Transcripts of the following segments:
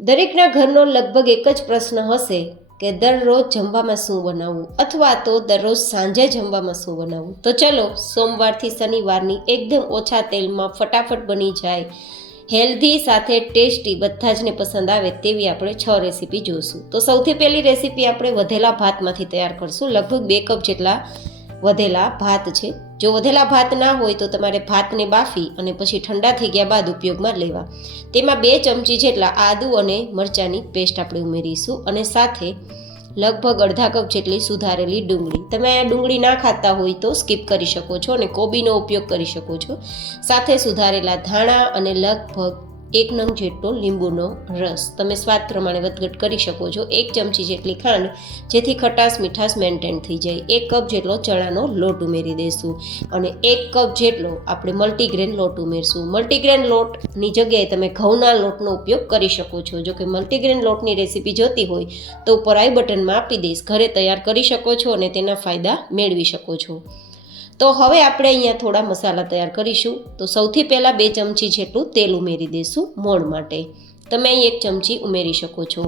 દરેકના ઘરનો લગભગ એક જ પ્રશ્ન હશે કે દરરોજ જમવામાં શું બનાવવું અથવા તો દરરોજ સાંજે જમવામાં શું બનાવવું. તો ચલો સોમવારથી શનિવારની એકદમ ઓછા તેલમાં ફટાફટ બની જાય, હેલ્ધી સાથે ટેસ્ટી, બધા જને પસંદ આવે તેવી આપણે 6 રેસીપી જોઈશું. તો સૌથી પહેલી રેસીપી આપણે વધેલા ભાતમાંથી તૈયાર કરશું. લગભગ 2 કપ જેટલા વધેલા ભાત છે. જો વધેલા ભાત ના હોય તો તમારે ભાતને બાફી અને પછી ઠંડા થઈ ગયા બાદ ઉપયોગમાં લેવા. તેમાં 2 ચમચી જેટલા આદુ અને મરચાંની પેસ્ટ આપણે ઉમેરીશું અને સાથે લગભગ અડધા કપ જેટલી સુધારેલી ડુંગળી. તમે આ ડુંગળી ના ખાતા હોય તો સ્કીપ કરી શકો છો અને કોબીનો ઉપયોગ કરી શકો છો. સાથે સુધારેલા ધાણા અને લગભગ 1 નંગ જેટલો લીંબુનો રસ. તમે સ્વાદ પ્રમાણે વધઘટ કરી શકો છો. 1 ચમચી જેટલી ખાંડ, જેથી ખટાશ મીઠાશ મેન્ટેન થઈ જાય. 1 કપ જેટલો ચણાનો લોટ ઉમેરી દઈશું અને 1 કપ જેટલો આપણે મલ્ટીગ્રેન લોટ ઉમેરશું. મલ્ટીગ્રેન લોટની જગ્યાએ તમે ઘઉંના લોટનો ઉપયોગ કરી શકો છો. જો કે મલ્ટીગ્રેન લોટની રેસીપી જોતી હોય તો ઉપર આઈ બટનમાં આપી દઈશ. ઘરે તૈયાર કરી શકો છો અને તેના ફાયદા મેળવી શકો છો. તો હવે આપણે અહીંયા થોડા મસાલા તૈયાર કરીશું. તો સૌથી પહેલાં 2 ચમચી જેટલું તેલ ઉમેરી દઈશું મોણ માટે. તમે અહીં 1 ચમચી ઉમેરી શકો છો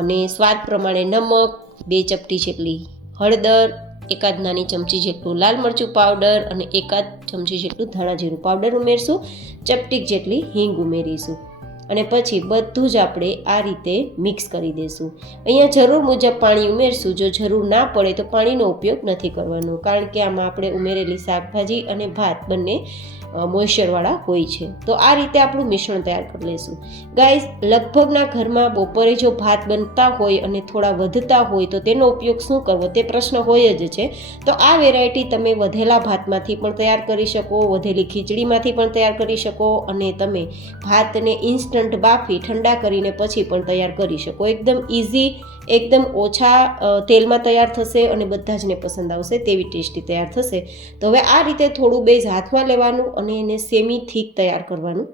અને સ્વાદ પ્રમાણે નમક, 2 ચપટી જેટલી હળદર, 1 નાની ચમચી જેટલું લાલ મરચું પાવડર અને 1 ચમચી જેટલું ધાણા જીરું પાવડર ઉમેરશું. ચપટીક જેટલી હિંગ ઉમેરીશું અને પછી બધું જ આપણે આ રીતે મિક્સ કરી દઈશું. અહીંયા જરૂર મુજબ પાણી ઉમેરશું. જો જરૂર ના પડે તો પાણીનો ઉપયોગ નથી કરવાનો, કારણ કે આમાં આપણે ઉમેરેલી શાકભાજી અને ભાત બંને મોઇશ્ચરવાળા હોય છે. તો આ રીતે આપણું મિશ્રણ તૈયાર કરી લઈશું. ગાઈઝ, લગભગના ઘરમાં બપોરે જો ભાત બનતા હોય અને થોડા વધતા હોય તો તેનો ઉપયોગ શું કરવો તે પ્રશ્ન હોય જ છે. તો આ વેરાયટી તમે વધેલા ભાતમાંથી પણ તૈયાર કરી શકો, વધેલી ખીચડીમાંથી પણ તૈયાર કરી શકો અને તમે ભાતને ઇન્સ્ટન્ટ બાફી ઠંડા કરીને પછી પણ તૈયાર કરી શકો. એકદમ ઇઝી, એકદમ ઓછા તેલમાં તૈયાર થશે અને બધા જને પસંદ આવશે તેવી ટેસ્ટી તૈયાર થશે. તો હવે આ રીતે થોડું બેઝ હાથમાં લેવાનું અને એને સેમી થીક તૈયાર કરવાનું.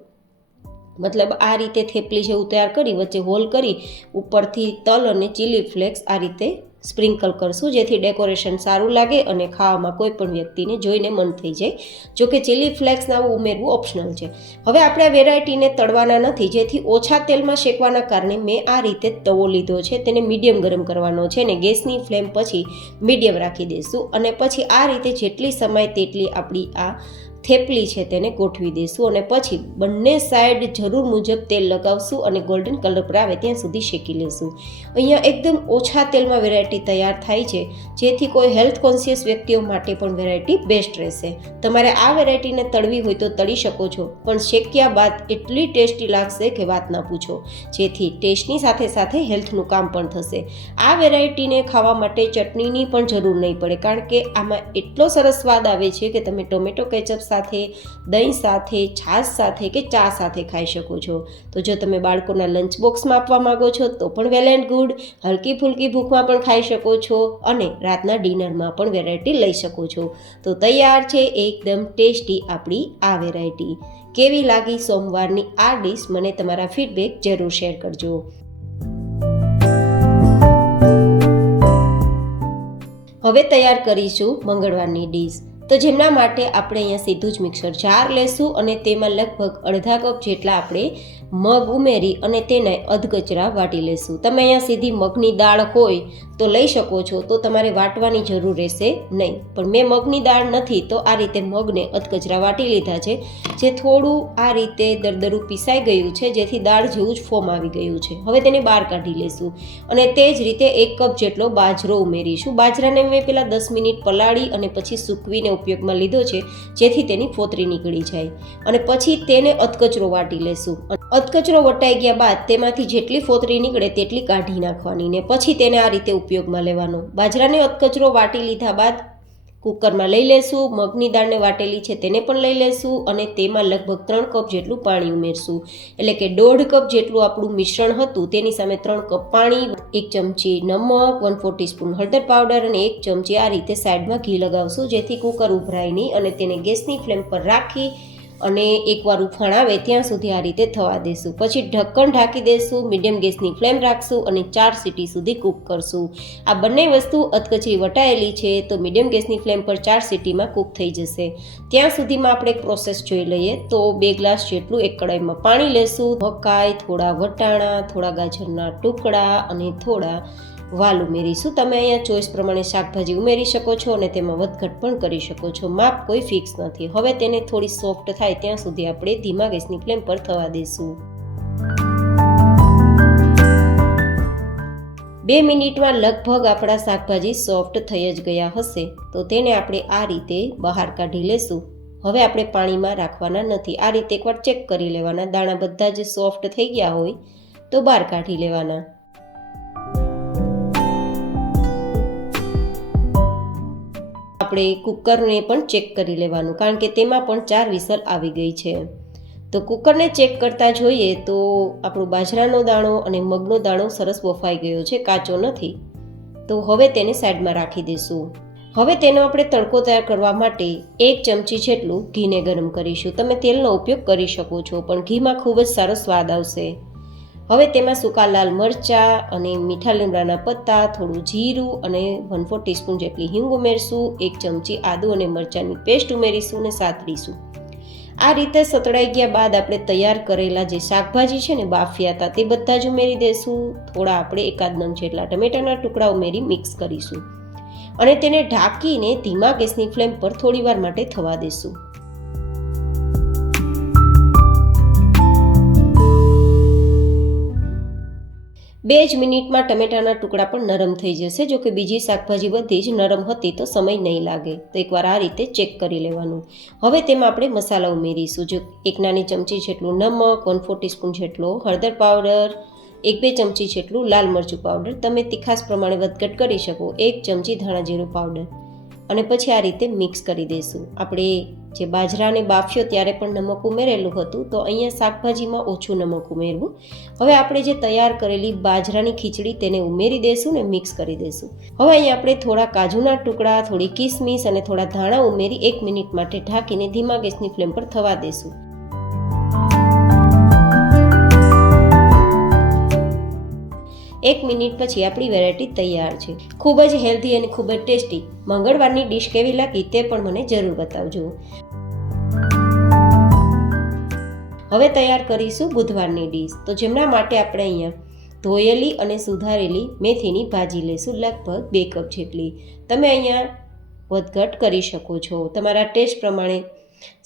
મતલબ આ રીતે થેપલી જેવું તૈયાર કરી વચ્ચે હોલ કરી ઉપરથી તલ અને ચીલી ફ્લેક્સ આ રીતે સ્પ્રિંકલ કરશું, જેથી ડેકોરેશન સારું લાગે અને ખાવામાં કોઈ પણ વ્યક્તિને જોઈને મન થઈ જાય. જોકે ચીલી ફ્લેક્સના ઉમેરવું ઓપ્શનલ છે. હવે આપણે આ વેરાયટીને તળવાના નથી, જેથી ઓછા તેલમાં શેકવાના કારણે મેં આ રીતે તવો લીધો છે. તેને મીડિયમ ગરમ કરવાનો છે અને ગેસની ફ્લેમ પછી મીડિયમ રાખી દઈશું અને પછી આ રીતે જેટલી સમય તેટલી આપણી આ થેપલી છે તેને ગોઠવી દઈશું અને પછી બંને સાઈડ જરૂર મુજબ તેલ લગાવશું અને ગોલ્ડન કલર પર આવે ત્યાં સુધી શેકી લઈશું. અહીંયા એકદમ ઓછા તેલમાં વેરાયટી તૈયાર થાય છે, જેથી કોઈ હેલ્થ કોન્શિયસ વ્યક્તિઓ માટે પણ વેરાયટી બેસ્ટ રહેશે. તમારે આ વેરાયટીને તળવી હોય તો તળી શકો છો, પણ શેક્યા બાદ એટલી ટેસ્ટી લાગશે કે વાત ના પૂછો, જેથી ટેસ્ટની સાથે સાથે હેલ્થનું કામ પણ થશે. આ વેરાયટીને ખાવા માટે ચટણીની પણ જરૂર નહીં પડે, કારણ કે આમાં એટલો સરસ સ્વાદ આવે છે કે તમે ટોમેટો કેચઅપ સાથે, દહીં સાથે, છાશ સાથે કે ચા સાથે ખાઈ શકો છો. તો જો તમે બાળકોના લંચ બોક્સમાં આપવા માંગો છો તો પણ વેલ એન્ડ ગુડ. હલકી ફુલકી ભૂખમાં પણ ખાઈ શકો છો અને રાતના ડિનરમાં પણ વેરાયટી લઈ શકો છો. તો તૈયાર છે એકદમ ટેસ્ટી આપણી આ વેરાયટી. કેવી લાગી સોમવારની આ ડીશ? મને તમારા ફીડબેક જરૂર શેર કરજો. હવે તૈયાર કરીશું મંગળવારની ડીશ. તો જેમના માટે આપણે અહીંયા સીધું જ મિક્સર જાર લેશું અને તેમાં લગભગ અડધા કપ જેટલા આપણે મગ ઉમેરી અને તેને અધકચરા વાટી લેશું. તમે અહીંયા સીધી મગની દાળ હોય તો લઈ શકો છો, તો તમારે વાટવાની જરૂર રહેશે નહીં. પણ મેં મગની દાળ નથી તો આ રીતે મગને અધકચરા વાટી લીધા છે, જે થોડું આ રીતે દરદરું પીસાઈ ગયું છે, જેથી દાળ જેવું જ ફોર્મ આવી ગયું છે. હવે તેને બહાર કાઢી લેશું અને તે જ રીતે 1 કપ જેટલો બાજરો ઉમેરીશું. બાજરાને મેં પહેલાં 10 મિનિટ પલાળી અને પછી સૂકવીને ઉપયોગમાં લીધો છે, જેથી તેની ફોતરી નીકળી જાય અને પછી તેને અધકચરો વાટી લેશું. અધકચરો વટાઈ ગયા બાદ તેમાંથી જેટલી ફોતરી નીકળે તેટલી કાઢી નાખવાની ને પછી તેને આ રીતે ઉપયોગમાં લેવાનો. બાજરાને અધકચરો વાટી લીધા બાદ કુકરમાં લઈ લેશું. મગની દાળને વાટેલી છે તેને પણ લઈ લેશું અને તેમાં લગભગ 3 કપ જેટલું પાણી ઉમેરશું. એટલે કે 1.5 કપ જેટલું આપણું મિશ્રણ હતું તેની સામે 3 કપ પાણી, 1 ચમચી નમક, 1/4 ટીસ્પૂન હળદર પાવડર અને 1 ચમચી આ રીતે સાઈડમાં ઘી લગાવશું, જેથી કુકર ઉભરાય નહીં અને તેને ગેસની ફ્લેમ પર રાખી અને એકવાર ઉફાણ આવે ત્યાં સુધી આ રીતે થવા દેશું. પછી ઢક્કણ ઢાંકી દેશું, મીડિયમ ગેસની ફ્લેમ રાખશું અને 4 સીટી સુધી કૂક કરશું. આ બંને વસ્તુ અધકચરી વટાયેલી છે તો મીડિયમ ગેસની ફ્લેમ પર 4 સીટીમાં કૂક થઈ જશે. ત્યાં સુધીમાં આપણે એક પ્રોસેસ જોઈ લઈએ. તો 2 ગ્લાસ જેટલું એક કડાઈમાં પાણી લેશું, મકાઈ, થોડા વટાણા, થોડા ગાજરના ટુકડા અને થોડા વાલ ઉમેરીશું. તમે અહીંયા ચોઈસ પ્રમાણે શાકભાજી ઉમેરી શકો છો અને તેમાં વધઘટ પણ કરી શકો છો. માપ કોઈ ફિક્સ નથી. હવે તેને થોડી સોફ્ટ થાય ત્યાં સુધી આપણે ધીમા ગેસની ફ્લેમ પર થવા દઈશું. 2 મિનિટમાં લગભગ આપણા શાકભાજી સોફ્ટ થઈ જ ગયા હશે. તો તેને આપણે આ રીતે બહાર કાઢી લેશું. હવે આપણે પાણીમાં રાખવાના નથી. આ રીતે એકવાર ચેક કરી લેવાના. દાણા બધા જ સોફ્ટ થઈ ગયા હોય તો બહાર કાઢી લેવાના. આપણે કુકરને પણ ચેક કરી લેવાનું, કારણ કે તેમાં પણ 4 વિસલ આવી ગઈ છે. તો કુકરને ચેક કરતા જોઈએ તો આપણો બાજરાનો દાણો અને મગનો દાણો સરસ બફાઈ ગયો છે, કાચો નથી. તો હવે તેને સાઈડમાં રાખી દઈશું. હવે તેનો આપણે તડકો તૈયાર કરવા માટે 1 ચમચી જેટલું ઘીને ગરમ કરીશું. તમે તેલનો ઉપયોગ કરી શકો છો, પણ ઘીમાં ખૂબ જ સારો સ્વાદ આવશે. હવે તેમાં સૂકા લાલ મરચાં અને મીઠા લીમડાના પત્તા, થોડું જીરું અને 1/4 ટીસ્પૂન જેટલી હિંગ ઉમેરશું. 1 ચમચી આદુ અને મરચાંની પેસ્ટ ઉમેરીશું અને સાતળીશું. આ રીતે સતળાઈ ગયા બાદ આપણે તૈયાર કરેલા જે શાકભાજી છે ને બાફ્યા હતા તે બધા જ ઉમેરી દઈશું. થોડા આપણે 1 નંગ જેટલા ટમેટાના ટુકડા ઉમેરી મિક્સ કરીશું અને તેને ઢાંકીને ધીમા ગેસની ફ્લેમ પર થોડી વાર માટે થવા દઈશું. 2 જ મિનિટમાં ટમેટાના ટુકડા પણ નરમ થઈ જશે. જો કે બીજી શાકભાજી બધી જ નરમ હતી તો સમય નહીં લાગે. તો એકવાર આ રીતે ચેક કરી લેવાનું. હવે તેમાં આપણે મસાલા ઉમેરીશું. જો 1 નાની ચમચી જેટલું નમક, 1/4 ટીસ્પૂન જેટલો હળદર પાવડર, 1-2 ચમચી જેટલું લાલ મરચું પાવડર, તમે તીખાસ પ્રમાણે વધઘટ કરી શકો, 1 ચમચી ધાણા જીરું પાવડર અને પછી આ રીતે મિક્સ કરી દઈશું. આપણે જે બાજરાને બાફ્યો ત્યારે પણ નમક ઉમેરેલું હતું, તો અહીંયા શાકભાજીમાં ઓછું નમક ઉમેરવું. હવે આપણે જે તૈયાર કરેલી બાજરાની ખીચડી તેને ઉમેરી દઈશું ને મિક્સ કરી દઈશું. હવે અહીંયા આપણે થોડા કાજુના ટુકડા, થોડી કિસમિસ અને થોડા ધાણા ઉમેરી 1 મિનિટ માટે ઢાંકીને ધીમા ગેસની ફ્લેમ પર થવા દઈશું. એક મિનિટ પછી આપણી વેરાયટી તૈયાર છે. ખૂબ જ હેલ્ધી અને ખૂબ જ ટેસ્ટી. મંગળવારની ડીશ કેવી લાગી તે પણ મને જરૂર બતાવજો. હવે તૈયાર કરીશું બુધવારની ડીશ. તો જેમના માટે આપણે અહીંયા ધોયેલી અને સુધારેલી મેથીની ભાજી લઈશું, લગભગ 2 કપ જેટલી. તમે અહીંયા વધઘટ કરી શકો છો તમારા ટેસ્ટ પ્રમાણે.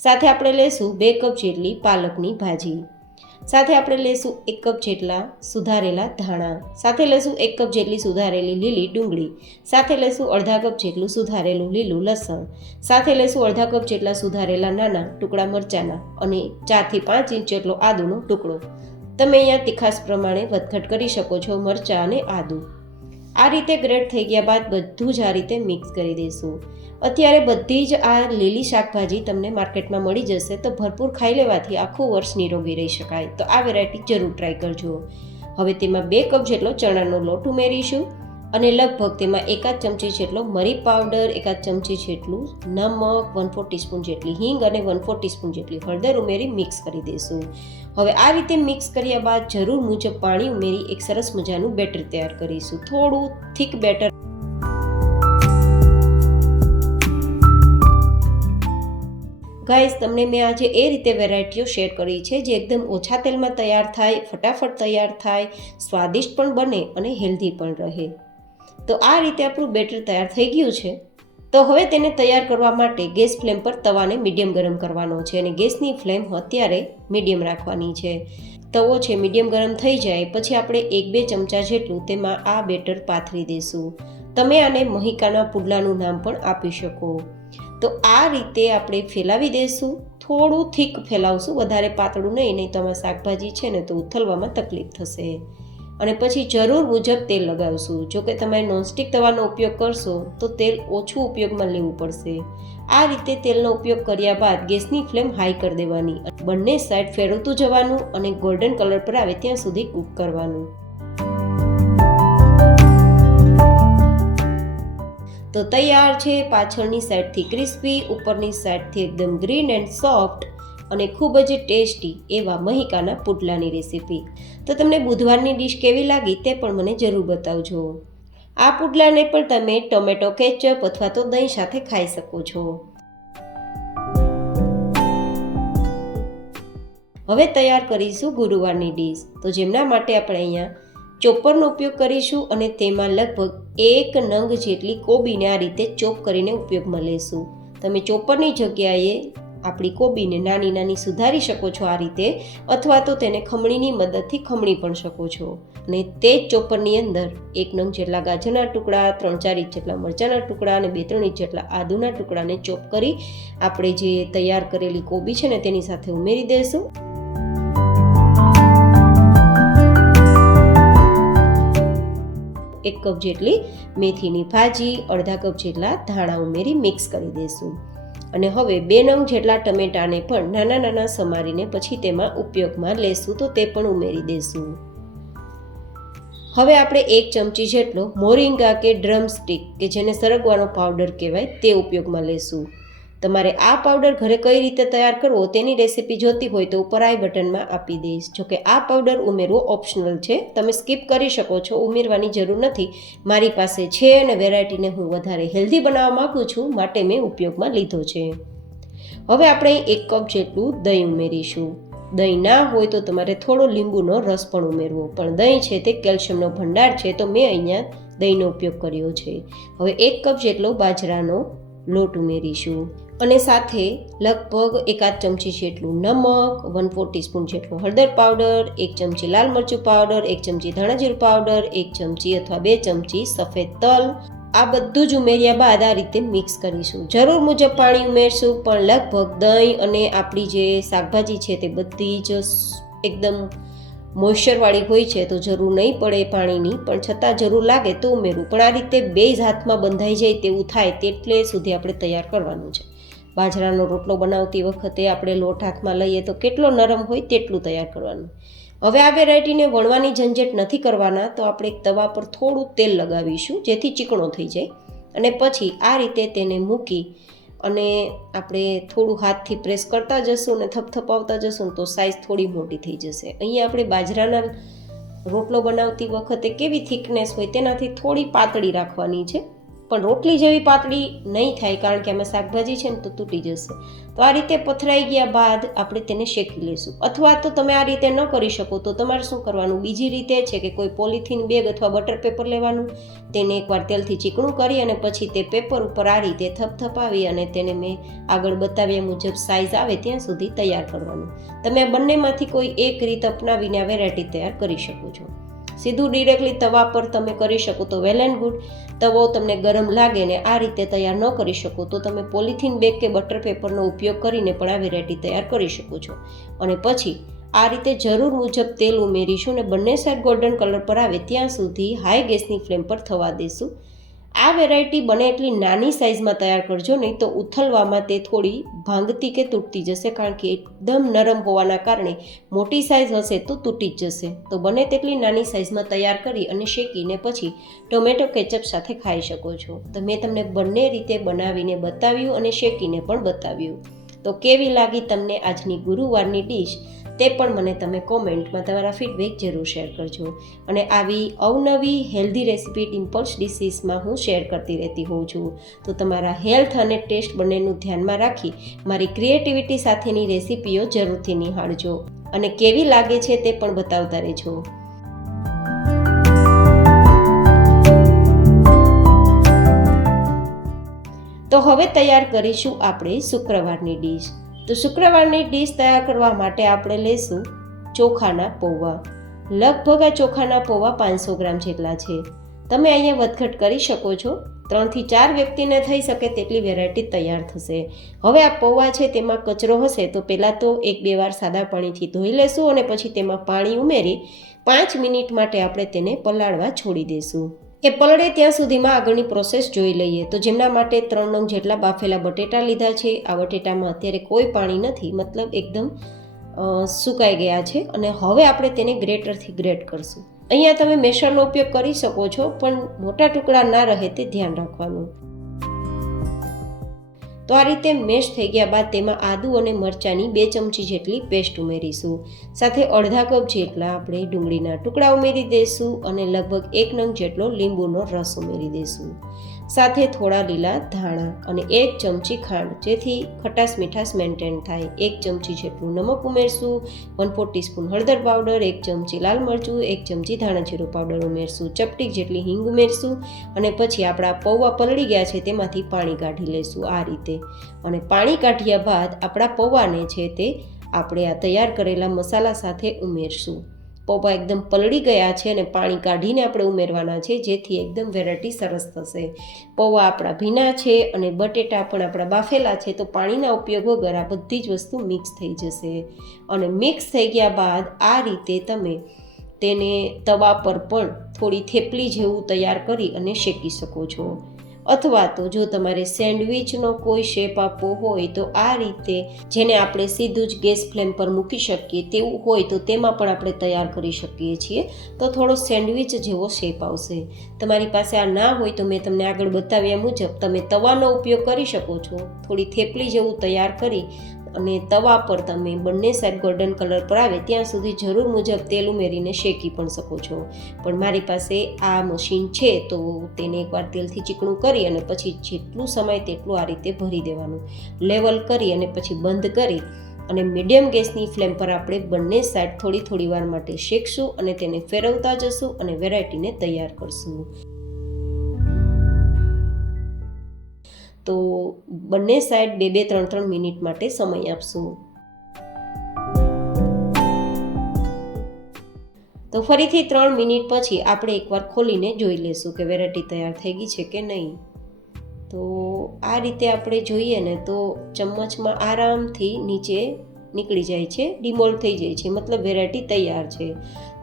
સાથે આપણે લઈશું 2 કપ જેટલી પાલકની ભાજી. સાથે આપણે લઈશું 1 કપ જેટલા સુધારેલા ધાણા. સાથે લઈશું 1 કપ જેટલી સુધારેલી લીલી ડુંગળી. સાથે લઈશું અડધા કપ જેટલું સુધારેલું લીલું લસણ. સાથે લઈશું અડધા કપ જેટલા સુધારેલા નાના ટુકડા મરચાંના અને 4 થી 5 ઇંચ જેટલો આદુનો ટુકડો. તમે અહીંયા તીખાસ પ્રમાણે વધઘટ કરી શકો છો મરચાં અને આદુ. આ રીતે ગ્રેટ થઈ ગયા બાદ બધું જ આ રીતે મિક્સ કરી દઈશું. અત્યારે બધી જ આ લીલી શાકભાજી તમને માર્કેટમાં મળી જશે, તો ભરપૂર ખાઈ લેવાથી આખું વર્ષ નિરોગી રહી શકાય. તો આ વેરાયટી જરૂર ટ્રાય કરજો. હવે તેમાં 2 કપ જેટલો ચણાનો લોટ ઉમેરીશું અને લગભગ તેમાં 1 ચમચી જેટલો મરી પાવડર, 1 ચમચી જેટલું નમક, 1/4 ટીસ્પૂન જેટલી હિંગ અને 1/4 ટીસ્પૂન જેટલી હળદર ઉમેરી મિક્સ કરી દઈશું. હવે આ રીતે મિક્સ કર્યા બાદ જરૂર મુજબ પાણી ઉમેરી એક સરસ મજાનું બેટર તૈયાર કરીશું. થોડું થીક બેટર. ગાઈસ, તમને મેં આજે એ રીતે વેરાયટીઓ શેર કરી છે જે એકદમ ઓછા તેલમાં તૈયાર થાય, ફટાફટ તૈયાર થાય, સ્વાદિષ્ટ પણ બને અને હેલ્ધી પણ રહે. તો આ રીતે આપણું બેટર તૈયાર થઈ ગયું છે. તો હવે તેને તૈયાર કરવા માટે ગેસ ફ્લેમ પર તવાને મીડિયમ ગરમ કરવાનો છે અને ગેસની ફ્લેમ અત્યારે મીડિયમ રાખવાની છે. તવો છે મીડિયમ ગરમ થઈ જાય પછી આપણે 1-2 ચમચા જેટલું તેમાં આ બેટર પાથરી દઈશું. તમે આને મહિકાના પુડલાનું નામ પણ આપી શકો. તો આ રીતે આપણે ફેલાવી દઈશું. થોડું થીક ફેલાવશું, વધારે પાતળું નહીં તો આમાં શાકભાજી છે ને તો ઉથલવામાં તકલીફ થશે. અને પછી જરૂર મુજબ તેલ લગાવશું. જો કે તમે નોનસ્ટિક તવાનો ઉપયોગ કરશો તો તેલ ઓછું ઉપયોગમાં લેવું પડશે. આ રીતે તેલનો ઉપયોગ કર્યા બાદ ગેસની ફ્લેમ હાઈ કરી દેવાની. બંને સાઈડ ફેરવતું જવાનું અને ગોલ્ડન કલર પર આવે ત્યાં સુધી કૂક કરવાનું. તો તૈયાર છે. પાછળની સાઈડથી ક્રિસ્પી, ઉપરની સાઈડથી એકદમ ગ્રીન એન્ડ સોફ્ટ અને ખૂબ જ ટેસ્ટી એવા મહિકાના પુડલાની રેસીપી. તો તમને બુધવારની ડીશ કેવી લાગી તે પણ મને જરૂર બતાવજો. આ પુડલાને પણ તમે ટોમેટો કેચઅપ અથવા તો દહીં સાથે ખાઈ શકો છો. હવે તૈયાર કરીશું ગુરુવારની ડીશ. તો જેમના માટે આપણે અહીંયા ચોપરનો ઉપયોગ કરીશું અને તેમાં લગભગ 1 નંગ જેટલી કોબીને આ રીતે ચોપ કરીને ઉપયોગમાં લેશું. તમે ચોપરની જગ્યાએ આપણી કોબીને નાની નાની સુધારી શકો છો આ રીતે, અથવા તો તેને ખમણીની મદદથી ખમણી પણ શકો છો. અને તે જ ચોપરની અંદર 1 નંગ જેટલા ગાજરના ટુકડા, 3-4 ઇંચ જેટલા મરચાંના ટુકડા અને 2-3 ઇંચ જેટલા આદુના ટુકડાને ચોપ કરી આપણે જે તૈયાર કરેલી કોબી છે ને તેની સાથે ઉમેરી દઈશું. એક કપ જેટલી મેથીની ભાજી, અડધા કપ જેટલા ધાણા ઉમેરી મિક્સ કરી દઈશું. અને હવે 2 નંગ જેટલા ટમેટાને પણ નાના નાના સમારીને પછી તેમાં ઉપયોગમાં લેશું, તો તે પણ ઉમેરી દઈશું. હવે આપણે 1 ચમચી જેટલો મોરિંગા કે ડ્રમ સ્ટિક કે જેને સરગવાનો પાવડર કહેવાય તે ઉપયોગમાં લેશું. તમારે આ પાવડર ઘરે કઈ રીતે તૈયાર કરવો તેની રેસીપી જોતી હોય તો ઉપર આઈ બટનમાં આપી દઈશ. જોકે આ પાવડર ઉમેરવો ઓપ્શનલ છે, તમે સ્કીપ કરી શકો છો, ઉમેરવાની જરૂર નથી. મારી પાસે છે અને વેરાયટીને હું વધારે હેલ્ધી બનાવવા માગું છું માટે મેં ઉપયોગમાં લીધો છે. હવે આપણે 1 કપ જેટલું દહીં ઉમેરીશું. દહીં ના હોય તો તમારે થોડો લીંબુનો રસ પણ ઉમેરવો, પણ દહીં છે તે કેલ્શિયમનો ભંડાર છે તો મેં અહીંયા દહીંનો ઉપયોગ કર્યો છે. હવે 1 કપ જેટલો બાજરાનો લોટ ઉમેરીશું અને સાથે લગભગ 1/2 ચમચી જેટલું નમક, 1/4 ટીસ્પૂન જેટલો હળદર પાવડર, 1 ચમચી લાલ મરચું પાવડર, 1 ચમચી ધાણા જીરું પાવડર, 1 ચમચી અથવા 2 ચમચી સફેદ તલ, આ બધું જ ઉમેર્યા બાદ આ રીતે મિક્સ કરીશું. જરૂર મુજબ પાણી ઉમેરશું, પણ લગભગ દહીં અને આપણી જે શાકભાજી છે તે બધી જ એકદમ મોઇશ્ચરવાળી હોય છે તો જરૂર નહીં પડે પાણીની, પણ છતાં જરૂર લાગે તો ઉમેરવું. પણ આ રીતે બે જ હાથમાં બંધાઈ જાય તેવું થાય તેટલે સુધી આપણે તૈયાર કરવાનું છે. બાજરાનો રોટલો બનાવતી વખતે આપણે લોટ હાથમાં લઈએ તો કેટલો નરમ હોય તેટલું તૈયાર કરવાનું. હવે આ વેરાયટીને વણવાની ઝંઝટ નથી કરવાના, તો આપણે એક તવા પર થોડું તેલ લગાવીશું જેથી ચીકણો થઈ જાય, અને પછી આ રીતે તેને મૂકી અને આપણે થોડું હાથથી પ્રેસ કરતા જશું અને થપથપાવતા જશું તો સાઈઝ થોડી મોટી થઈ જશે. અહીંયા આપણે બાજરાના રોટલો બનાવતી વખતે કેવી થિકનેસ હોય તેનાથી થોડી પાતળી રાખવાની છે, પણ રોટલી જેવી પાતળી નહીં થાય કારણ કે આમાં શાકભાજી છે ને તો તૂટી જશે. તો આ રીતે પથરાઈ ગયા બાદ આપણે તેને શેકી લઈશું. અથવા તો તમે આ રીતે ન કરી શકો તો તમારે શું કરવાનું, બીજી રીતે છે કે કોઈ પોલિથીન બેગ અથવા બટર પેપર લેવાનું, તેને એકવાર તેલથી ચીકણું કરી અને પછી તે પેપર ઉપર આ રીતે થપથપાવી અને તેને મેં આગળ બતાવ્યા મુજબ સાઈઝ આવે ત્યાં સુધી તૈયાર કરવાનું. તમે આ બંનેમાંથી કોઈ એક રીત અપનાવીને આ વેરાયટી તૈયાર કરી શકો છો. સીધું ડિરેક્ટલી તવા પર તમે કરી શકો તો વેલ એન્ડ ગુડ. તવો તમને ગરમ લાગે ને આ રીતે તૈયાર ન કરી શકો તો તમે પોલિથીન બેગ કે બટર પેપરનો ઉપયોગ કરીને પણ આ વેરાયટી તૈયાર કરી શકો છો. અને પછી આ રીતે જરૂર મુજબ તેલ ઉમેરીશું અને બંને સાઈડ ગોલ્ડન કલર પર આવે ત્યાં સુધી હાઈ ગેસની ફ્લેમ પર થવા દઈશું. આ વેરાયટી બને એટલી નાની સાઇઝમાં તૈયાર કરજો, નહીં તો ઉથલવામાં તે થોડી ભાંગતી કે તૂટતી જશે, કારણ કે એકદમ નરમ હોવાના કારણે મોટી સાઇઝ હશે તો તૂટી જ જશે. તો બને તેટલી નાની સાઇઝમાં તૈયાર કરી અને શેકીને પછી ટોમેટો કેચઅપ સાથે ખાઈ શકો છો. તો મેં તમને બંને રીતે બનાવીને બતાવ્યું અને શેકીને પણ બતાવ્યું. તો કેવી લાગી તમને આજની ગુરુવારની ડીશ તે પણ મને તમે કોમેન્ટમાં તમારા ફીડબેક જરૂર શેર કરજો. અને આવી અવનવી હેલ્ધી રેસિપી ડિમ્પલ્સ ડિશીસમાં હું શેર કરતી રહેતી હોઉં છું. તો તમારા હેલ્થ અને ટેસ્ટ બંનેનું ધ્યાનમાં રાખી મારી ક્રિએટિવિટી સાથેની રેસિપીઓ જરૂરથી નિહાળજો અને કેવી લાગે છે તે પણ બતાવતા રહેજો. તો હવે તૈયાર કરીશું આપણે શુક્રવારની ડીશ. તો શુક્રવારની ડીશ તૈયાર કરવા માટે આપણે લઈશું ચોખાના પૌવા. લગભગ આ ચોખાના પૌવા 500 ગ્રામ જેટલા છે. તમે અહીંયા વધઘટ કરી શકો છો. 3 થી 4 વ્યક્તિને થઈ શકે તેટલી વેરાયટી તૈયાર થશે. હવે આ પૌવા છે તેમાં કચરો હશે તો પહેલાં તો 1-2 વાર સાદા પાણીથી ધોઈ લેશું અને પછી તેમાં પાણી ઉમેરી 5 મિનિટ માટે આપણે તેને પલાળવા છોડી દઈશું. એ પલળે ત્યાં સુધીમાં આગળની પ્રોસેસ જોઈ લઈએ. તો જેમના માટે 3 નંગ જેટલા બાફેલા બટેટા લીધા છે. આ બટેટામાં અત્યારે કોઈ પાણી નથી, મતલબ એકદમ સુકાઈ ગયા છે. અને હવે આપણે તેને ગ્રેટરથી ગ્રેટ કરશું. અહીંયા તમે મેશરનો ઉપયોગ કરી શકો છો, પણ મોટા ટુકડા ના રહે તે ધ્યાન રાખવાનું. તો આ રીતે મેશ થઈ ગયા બાદ તેમાં આદુ અને મરચાંની 2 ચમચી જેટલી પેસ્ટ ઉમેરીશું. સાથે અડધા કપ જેટલા આપણે ડુંગળીના ટુકડા ઉમેરી દઈશું અને લગભગ 1 નંગ જેટલો લીંબુનો રસ ઉમેરી દઈશું. સાથે થોડા લીલા ધાણા અને 1 ચમચી ખાંડ, જેથી ખટાશ મીઠાશ મેન્ટેન થાય. 1 ચમચી જેટલું નમક ઉમેરશું. 1/4 ટીસ્પૂન હળદર પાવડર, 1 ચમચી લાલ મરચું, 1 ચમચી ધાણા જીરું પાવડર ઉમેરશું. ચપટી જેટલી હિંગ ઉમેરશું અને પછી આપણા પૌવા પલળી ગયા છે તેમાંથી પાણી કાઢી લઈશું આ રીતે. અને પાણી કાઢ્યા બાદ આપણા પૌવાને છે તે આપણે આ તૈયાર કરેલા મસાલા સાથે ઉમેરશું. પૌવા એકદમ પલળી ગયા છે અને પાણી કાઢીને આપણે ઉમેરવાના છે, જેથી એકદમ વેરાયટી સરસ થશે. પૌવા આપણા ભીના છે અને બટેટા પણ આપણા બાફેલા છે, તો પાણીના ઉપયોગ વગર આ બધી જ વસ્તુ મિક્સ થઈ જશે. અને મિક્સ થઈ ગયા બાદ આ રીતે તમે તેને તવા પર પણ થોડી થેપલી જેવું તૈયાર કરી અને શેકી શકો છો. અથવા તો જો તમારે સેન્ડવિચનો કોઈ શેપ આપવો હોય તો આ રીતે, જેને આપણે સીધું જ ગેસ ફ્લેમ પર મૂકી શકીએ તેવું હોય તો તેમાં પણ આપણે તૈયાર કરી શકીએ છીએ. તો થોડો સેન્ડવિચ જેવો શેપ આવશે. તમારી પાસે આ ના હોય તો મેં તમને આગળ બતાવ્યા મુજબ તમે તવાનો ઉપયોગ કરી શકો છો. થોડી થેપલી જેવું તૈયાર કરી અને તવા પર તમે બંને સાઈડ ગોલ્ડન કલર પર આવે ત્યાં સુધી જરૂર મુજબ તેલ ઉમેરીને શેકી પણ શકો છો. પણ મારી પાસે આ મશીન છે તો તેને એકવાર તેલથી ચીકણું કરી અને પછી જેટલું સમય તેટલું આ રીતે ભરી દેવાનું. લેવલ કરી અને પછી બંધ કરી અને મીડિયમ ગેસની ફ્લેમ પર આપણે બંને સાઈડ થોડી વાર માટે શેકશું અને તેને ફેરવતા જશું અને વેરાયટીને તૈયાર કરશું. તો બંને સાઈડ 2-3 મિનિટ માટે સમય આપશું. તો ફરીથી 3 મિનિટ પછી આપણે એકવાર ખોલીને જોઈ લેશું કે વેરાયટી તૈયાર થઈ ગઈ છે કે નહીં. તો આ રીતે આપણે જોઈએ ને તો ચમચમાં આરામથી નીચે નીકળી જાય છે, ડિમોલ્ડ થઈ જાય છે, મતલબ વેરાયટી તૈયાર છે.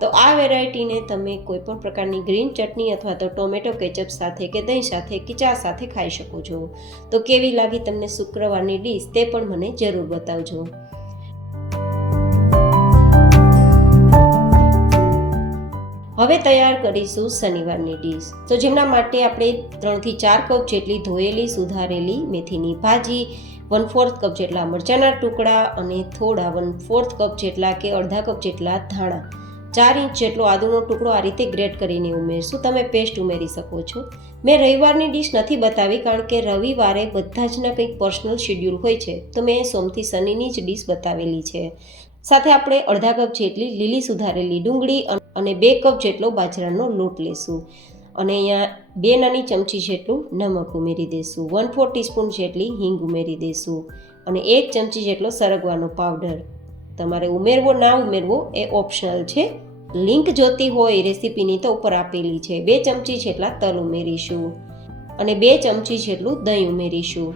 તો આ વેરાયટીને તમે કોઈ પણ પ્રકારની ગ્રીન ચટણી અથવા તો ટોમેટો કેચઅપ સાથે કે દહીં સાથે કે ચા સાથે ખાઈ શકો છો. તો કેવી લાગી તમને શુક્રવારની ડીશ તે પણ મને જરૂર બતાવજો. હવે તૈયાર કરીશું શનિવારની ડીશ. તો જેમના માટે આપણે 3 થી 4 કપ જેટલી ધોયેલી સુધારેલી મેથીની ભાજી, 1/4 કપ જેટલા મરચાંના ટુકડા અને થોડા 1/4 કપ જેટલા કે અડધા કપ જેટલા ધાણા, 4 ઇંચ જેટલો આદુનો ટુકડો આ રીતે ગ્રેટ કરીને ઉમેરશું. તમે પેસ્ટ ઉમેરી શકો છો. મેં રવિવારની ડીશ નથી બતાવી કારણ કે રવિવારે બધા જના કંઈક પર્સનલ શેડ્યુલ હોય છે, તો મેં સોમથી શનિની જ ડીશ બતાવેલી છે. સાથે આપણે અડધા કપ જેટલી લીલી સુધારેલી ડુંગળી અને 2 કપ જેટલો બાજરાનો લોટ લેશું. અને અહીંયા 2 નાની ચમચી જેટલું નમક ઉમેરી દઈશું. 1/4 ટીસ્પૂન જેટલી હિંગ ઉમેરી દઈશું અને 1 ચમચી જેટલો સરગવાનો પાવડર. તમારે ઉમેરવો ના ઉમેરવો એ ઓપ્શનલ છે. લિંક જોતી હોય રેસીપીની તો ઉપર આપેલી છે. 2 ચમચી જેટલા તલ ઉમેરીશું અને 2 ચમચી જેટલું દહીં ઉમેરીશું.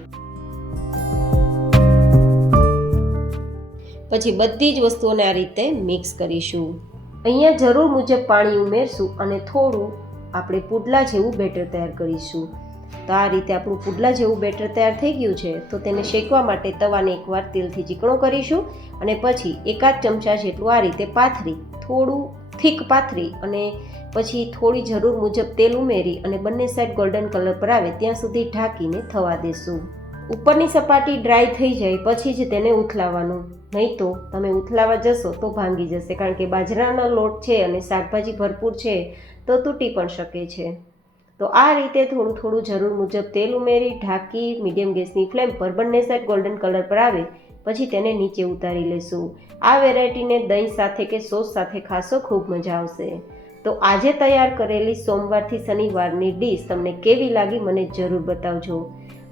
પછી બધી જ વસ્તુઓને આ રીતે મિક્સ કરીશું. અહીંયા જરૂર મુજબ પાણી ઉમેરશું અને થોડું આપણે પુડલા જેવું બેટર તૈયાર કરીશું. તો આ રીતે આપણું પુડલા જેવું બેટર તૈયાર થઈ ગયું છે. તો તેને શેકવા માટે તવાને એકવાર તેલથી ચીકણો કરીશું અને પછી 1 ચમચા જેટલું આ રીતે પાથરી, થોડું થીક પાથરી અને પછી થોડી જરૂર મુજબ તેલ ઉમેરી અને બંને સાઈડ ગોલ્ડન કલર પર આવે ત્યાં સુધી ઢાંકીને થવા દેશું. ઉપરની સપાટી ડ્રાય થઈ જાય પછી જ તેને ઉથલાવવાનું, નહીં તો તમે ઉથલાવા જશો તો ભાંગી જશે, કારણ કે બાજરાનો લોટ છે અને શાકભાજી ભરપૂર છે તો તૂટી પણ શકે છે. તો આ રીતે થોડું જરૂર મુજબ તેલ ઉમેરી ઢાંકી મીડિયમ ગેસની ફ્લેમ પર બંને સાઈડ ગોલ્ડન કલર પર આવે પછી તેને નીચે ઉતારી લેશું. આ વેરાયટીને દહીં સાથે કે સોસ સાથે ખાશો, ખૂબ મજા આવશે. તો આજે તૈયાર કરેલી સોમવારથી શનિવારની ડીશ તમને કેવી લાગી મને જરૂર બતાવજો.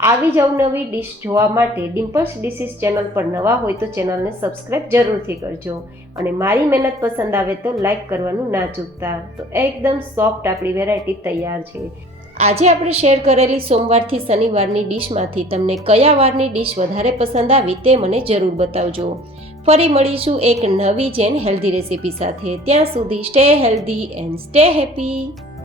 આવી જ અવનવી ડીશ જોવા માટે ડિમ્પલ્સ ડિશિસ ચેનલ પર નવા હોય તો ચેનલને સબસ્ક્રાઈબ જરૂરથી કરજો અને મારી મહેનત પસંદ આવે તો લાઈક કરવાનું ના ચૂકતા. તો એકદમ સોફ્ટ આપણી વેરાયટી તૈયાર છે. આજે આપણે શેર કરેલી સોમવારથી શનિવારની ડીશમાંથી તમને કયા વારની ડીશ વધારે પસંદ આવી તે મને જરૂર બતાવજો. ફરી મળીશું એક નવી જ એન્ડ હેલ્ધી રેસીપી સાથે. ત્યાં સુધી stay healthy and stay happy.